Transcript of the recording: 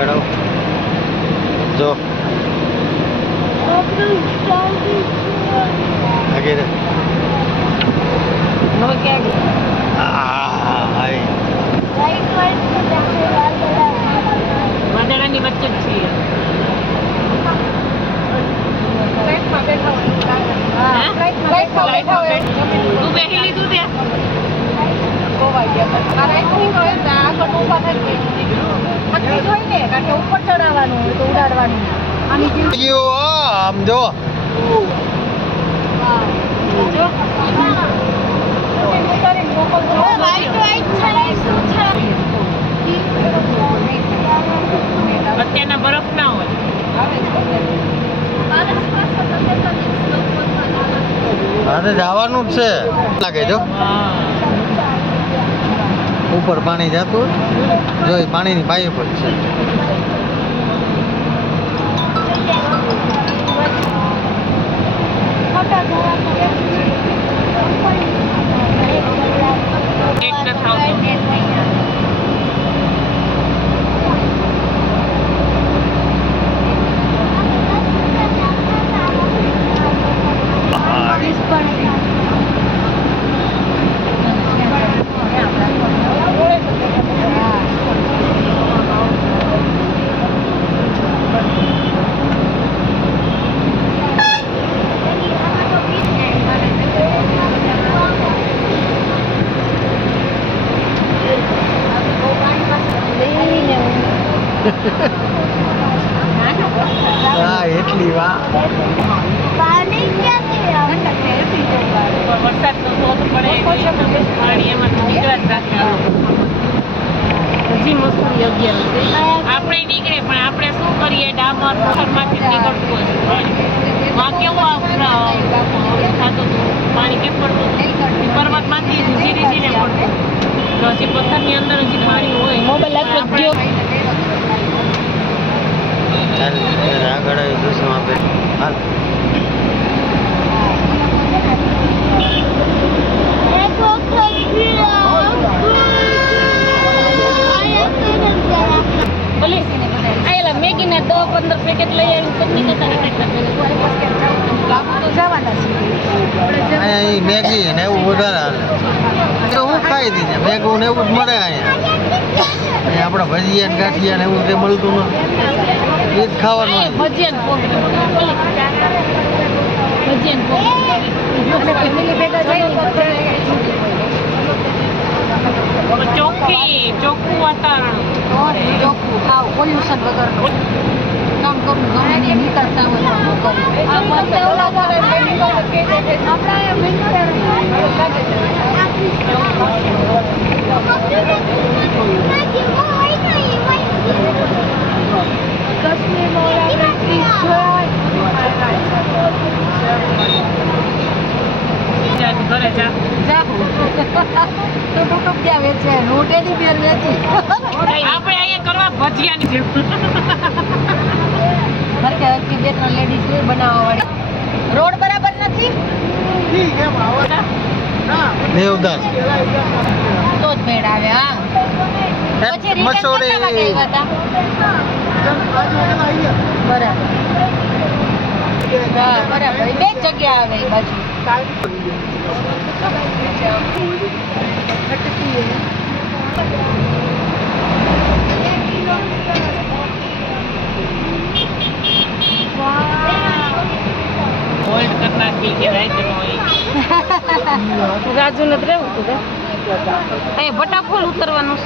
આગળ આવો જો આગળ નો કે હાય વાદળાની વચ્ચે જ છીએ તું બેસી લીધું ત્યાં ઉપર ચડાવવાનું હોય તો ઉડાડવાનું આમ જો અત્યારના બરફ ના હોય મારે જવાનું જ છે લાગે જો ઉપર પાણી જતું જો એ પાણીની પાઇપ જ છે હા એટલી વા વરસાદ તો થોડો પડે પાણી એમાં નીકળ્યા જ રાખે હજી મસ્તી યોગ્ય નથી આપણે નીકળે પણ આપણે શું કરીએ ડામર પથ્થરમાંથી નીકળતું હોય માં કેવું થતું પાણી કેમ પડતું પર્વતમાંથી રીઝીને પડતું હજી પથ્થરની અંદર હજી પાણી હોય મોબાઈલ ગયો આગળ દુસરો આપે હાલ મેગી ના 10-15 પેકેટ લઈ આવી પછી મેગી ને એવું વધારે હાલે હું ખાઈ દઈએ મેગું ને એવું જ મળે અહીંયા આપણે ભજીયા ને ગાંઠિયા ને એવું કંઈ મળતું નથી એ જ ખાવાનું ચોખ્ખું વાતાવરણ ચોખ્ખું ખાવ પોલ્યુશન વગર કામ કરું ગમે ને નીકળતા હોય ઘરે જા તો ટૂંક ક્યાં વેચે રોટેની બેર વેચી આપણે અહીંયા કરવા ભજીયાની જેવું મારે કે બે ત્રણ લેડીઝ હોય બનાવવા વાળી રોડ બરાબર નથી દેવદાસ તો જ ભેડ આવે હા પછી મસોડે બરાબર બરાબર બે જગ્યા આવે એ બાજુ હોલ્ડ કરનાર કી કે રાઈટ હોય રાજુ નથી રહેવું તું અહીંયા ભટાફોલ ઉતરવાનું